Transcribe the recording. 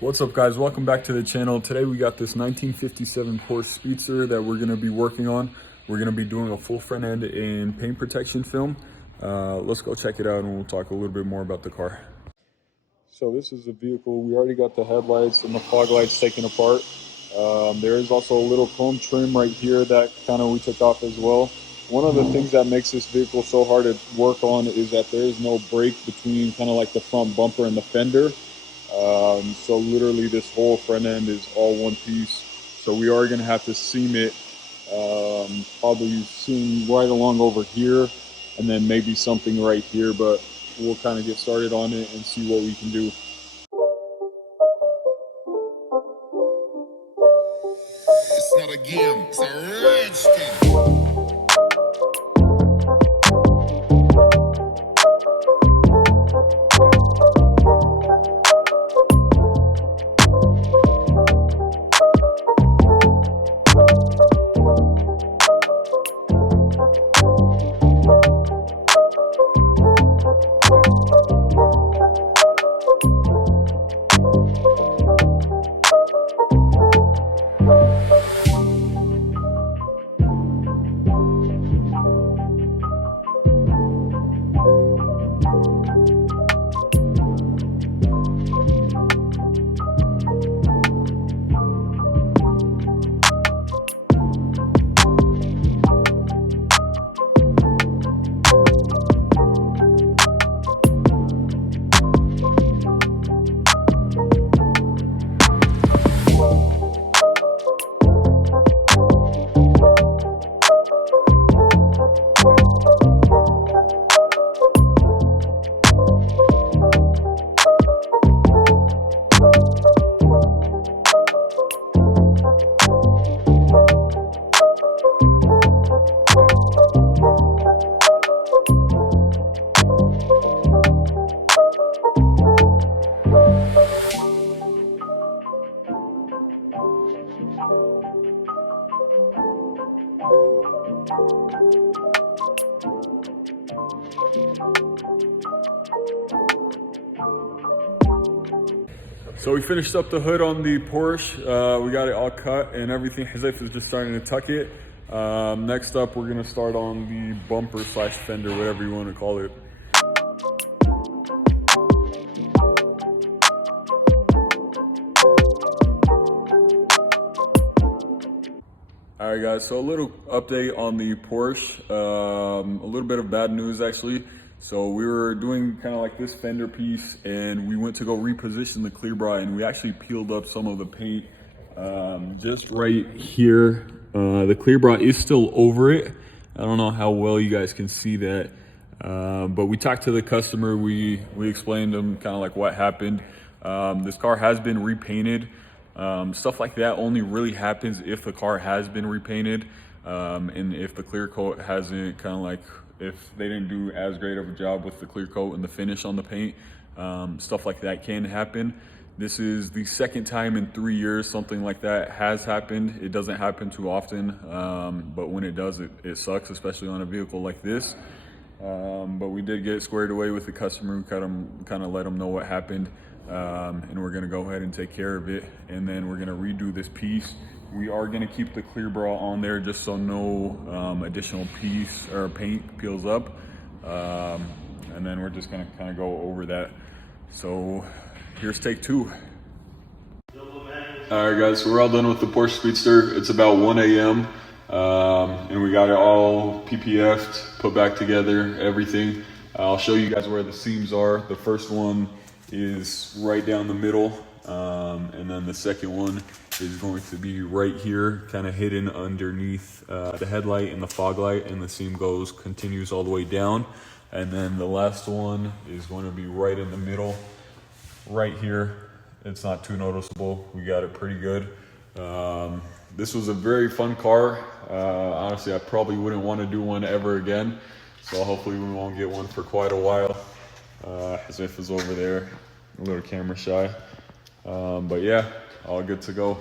What's up, guys? Welcome back to the channel. Today we got this 1957 Porsche Speedster that we're going to be working on. We're going to be doing a full front end in paint protection film. Let's go check it out and we'll talk a little bit more about the car. So this is the vehicle. We already got the headlights and the fog lights taken apart. There is also a little chrome trim right here that we took off as well. One of the things that makes this vehicle so hard to work on is that there is no break between like the front bumper and the fender. So literally this whole front end is all one piece. So we are going to have to seam it, probably seam right along over here and then maybe something right here, but we'll kind of get started on it and see what we can do. It's not a game, it's a rich thing. So we finished up the hood on the Porsche. We got it all cut and everything. Hazef is just starting to tuck it. Next up, we're gonna start on the bumper slash fender, whatever you want to call it. All right, guys, so a little update on the Porsche. A little bit of bad news, actually. So we were doing like this fender piece and we went to go reposition the clear bra and we actually peeled up some of the paint just right here. The clear bra is still over it. I don't know how well you guys can see that, but we talked to the customer. We explained to them what happened. This car has been repainted. Stuff like that only really happens if the car has been repainted, and if the clear coat hasn't if they didn't do as great of a job with the clear coat and the finish on the paint. Stuff like that can happen. This is the second time in 3 years something like that has happened. It doesn't happen too often, but when it does, it sucks, especially on a vehicle like this. But we did get squared away with the customer. We kind of let them know what happened, and we're gonna go ahead and take care of it. And then we're gonna redo this piece. We are gonna keep the clear bra on there just so no additional piece or paint peels up. And then we're just gonna go over that. So here's take two. All right, guys, so we're all done with the Porsche Speedster. It's about 1 a.m. And we got it all PPF'd, put back together, everything. I'll show you guys where the seams are. The first one is right down the middle, and then the second one is going to be right here, hidden underneath the headlight and the fog light, and the seam continues all the way down. And then the last one is going to be right in the middle, right here. It's not too noticeable. We got it pretty good. This was a very fun car. Honestly, I probably wouldn't want to do one ever again, so hopefully we won't get one for quite a while. Hazef is over there, a little camera shy. But yeah, all good to go.